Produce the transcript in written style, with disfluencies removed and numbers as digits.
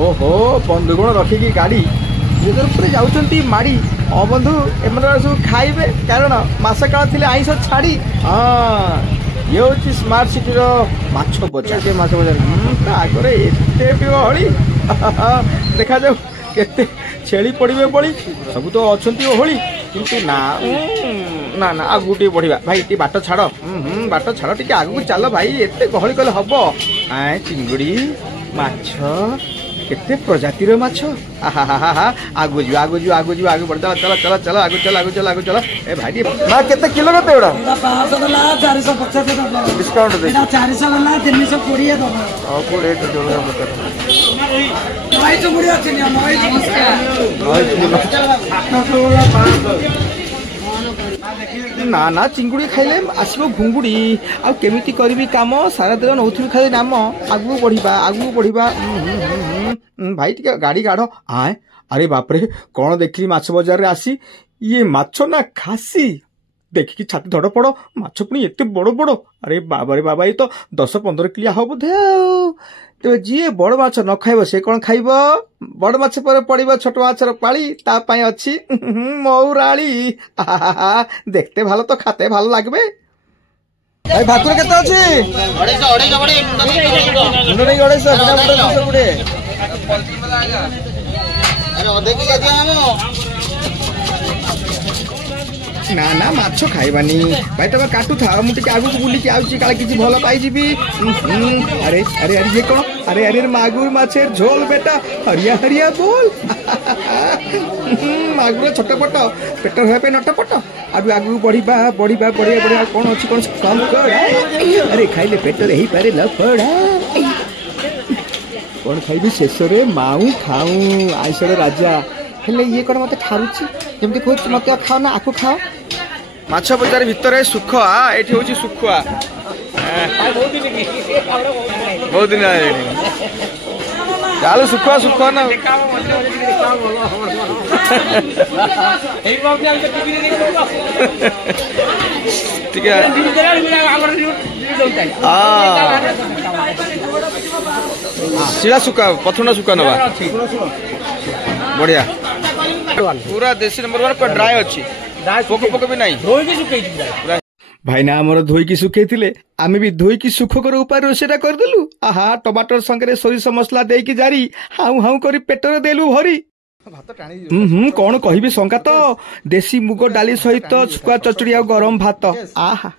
ओहो बंधुगुण रखिकी गाड़ी पूरे जाऊँच माड़ी हाँ बंधु एम सब खाइबे कारण मस काल थी आईस छाड़ी हाँ ये हूँ स्मार्ट सिटी माछ बजार माछ बजार आगे एते गहली देखा जाऊ केते छेली पड़े बड़ी सब तो अच्छा ओहली किंतु ना ना ना आगू टे बढ़िया भाई टे बाट छाड़ बाट छाड़ टे आगू चल भाई एते गहली कले हम आए चिंगुड़ी माछ केते प्रजातिर माछ आगू जी आगू जी आगू जी आगू बढ़ चल चल चल चल आगू चल आगू चल आगू चल ए भाई माँ केते किलो केते एड़ा 500 गला 450 दबा डिस्काउंट दे 400 गला 320 दबा हां कोड़े तो जोड़ बता भाई तो मुड़ी अछि नि भाई नमस्कार ना ना चिंगुड़ी खाइले आसब घुंगुड़ी आ केमिति करबी काम सारा दिन नौथि खाली नाम आगू बढ़िबा भाई टिके गाड़ी गाढ़ आए अरे बाप रे कौन देखली माछ बाजार रे आसी ये माछ ना खासी देखिकी छाती धड़ पड़ माछ पुणी एते बड़ बड़ अरे बाबा ये तो 10-15 किलो हो बोधे तेज जी बड़ माछ न खाइब से कौन खाइब बड़ माछ पर पड़िब छोट माछर पाली ता पाई अछि मौराली देखते भालो तो खाते भालो लागबे भाई भाकुर केते अछि 250 ना ना माछ खाइबानी भाई तुम काटू था मुझे आगू बुलिकी आउची काले किछि भल पाई जीबी अरे अरे अरे ये कौन अरे अरे मागुर माछेर झोल बेटा हरिया हरिया बोल मागुर छटपट पेट होया पे नटपट आगू आगू बढ़िबा बढ़िया कौन अछि कौन काम कर अरे खाइले पेट रे ही पारे लफड़ा कौन खाइबी शेष रे माऊ खाऊ आइसरे राजा हेले ये कौन मते ठारुची जेमति कहू मते खाओ ना आकु खाओ माछ बजार भितर सुखुआ एठी होची सुखुआ बहुत दिन चालू सुखुआ सुखुआ ना ठीक है सीधा सुखा पथुना सुखा नवा बढ़िया पूरा देसी नंबर 1 पर ड्राई अच्छी पोक पोक भी नहीं भाई ना आमर धोईकी सुखेइथिले आमे भी धोईकी सुखकर उपाय रोसेटा करदेलु आहा टमाटर संगे सोरिष मसला देकी जारी हाउ हाउ करी पेटर देलु भरी कौन कहबी संगात देसी मुग डाली सहित सुखा चचड़ी आ गरम भात आहा